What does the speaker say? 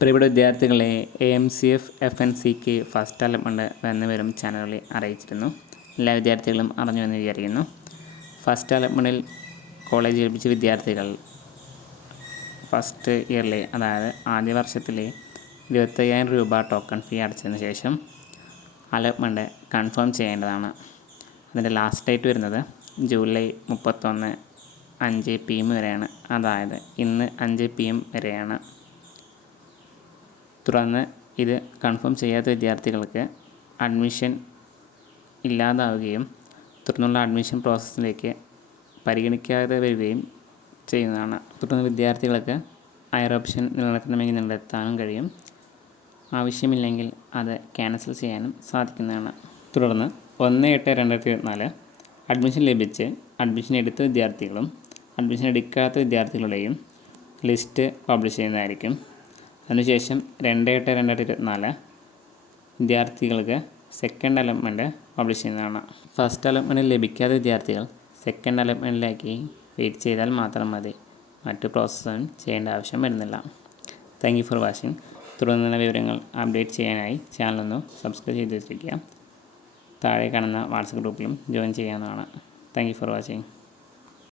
പ്രിയപ്പെട്ട വിദ്യാർത്ഥികളെ A M C F F N C K first allotment എന്ന് വരും ചാനലുകളിൽ അറിയിച്ചിരുന്നു. എല്ലാ വിദ്യാർത്ഥികളും അറിഞ്ഞു എന്ന് വിചാരിക്കുന്നു. ഫസ്റ്റ് അലപ്മെന്റിൽ കോളേജ് ലഭിച്ച വിദ്യാർത്ഥികൾ ഫസ്റ്റ് ഇയറിലെ അതായത് ആദ്യ വർഷത്തിലെ ഇരുപത്തയ്യായിരം രൂപ ടോക്കൺ ഫീ അടച്ചതിന് ശേഷം അലോട്ട്മെന്റ് കൺഫേം ചെയ്യേണ്ടതാണ്. അതിന്റെ ലാസ്റ്റ് ഡേറ്റ് വരുന്നത് ജൂലൈ മുപ്പത്തൊന്ന് അഞ്ച് പി എം വരെയാണ്. അതായത് ഇന്ന് അഞ്ച് പി എം വരെയാണ്. തുടർന്ന് ഇത് കൺഫേം ചെയ്യാത്ത വിദ്യാർത്ഥികൾക്ക് അഡ്മിഷൻ ഇല്ലാതാവുകയും തുടർന്നുള്ള അഡ്മിഷൻ പ്രോസസ്സിലേക്ക് പരിഗണിക്കാതെ വരികയും ചെയ്യുന്നതാണ്. തുടർന്ന് വിദ്യാർത്ഥികൾക്ക് ഹയർ ഓപ്ഷൻ നിലനിർത്തണമെങ്കിൽ നിലനിർത്താനും കഴിയും. ആവശ്യമില്ലെങ്കിൽ അത് ക്യാൻസൽ ചെയ്യാനും സാധിക്കുന്നതാണ്. തുടർന്ന് ഒന്ന് എട്ട് രണ്ടായിരത്തി ഇരുപത്തിനാല് അഡ്മിഷൻ ലഭിച്ച് അഡ്മിഷൻ എടുത്ത വിദ്യാർത്ഥികളും അഡ്മിഷൻ എടുക്കാത്ത വിദ്യാർത്ഥികളുടെയും ലിസ്റ്റ് പബ്ലിഷ് ചെയ്യുന്നതായിരിക്കും. അതിനുശേഷം രണ്ട് എട്ട് രണ്ടായിരത്തി ഇരുപത്തിനാല് വിദ്യാർത്ഥികൾക്ക് സെക്കൻഡ് അലോട്ട്മെന്റ് പബ്ലിഷ് ചെയ്യുന്നതാണ്. ഫസ്റ്റ് അലോട്ട്മെന്റ് ലഭിക്കാത്ത വിദ്യാർത്ഥികൾ സെക്കൻഡ് അലോട്ട്മെന്റിലേക്ക് വെയിറ്റ് ചെയ്താൽ മാത്രം മതി. മറ്റു പ്രോസസ്സൊന്നും ചെയ്യേണ്ട ആവശ്യം വരുന്നില്ല. താങ്ക് യു ഫോർ വാച്ചിങ് തുടർന്നുള്ള വിവരങ്ങൾ അപ്ഡേറ്റ് ചെയ്യാനായി ചാനലൊന്ന് സബ്സ്ക്രൈബ് ചെയ്ത് വെച്ചിരിക്കുക. താഴെ കാണുന്ന വാട്സപ്പ് ഗ്രൂപ്പിലും ജോയിൻ ചെയ്യാവുന്നതാണ്. Thank you for watching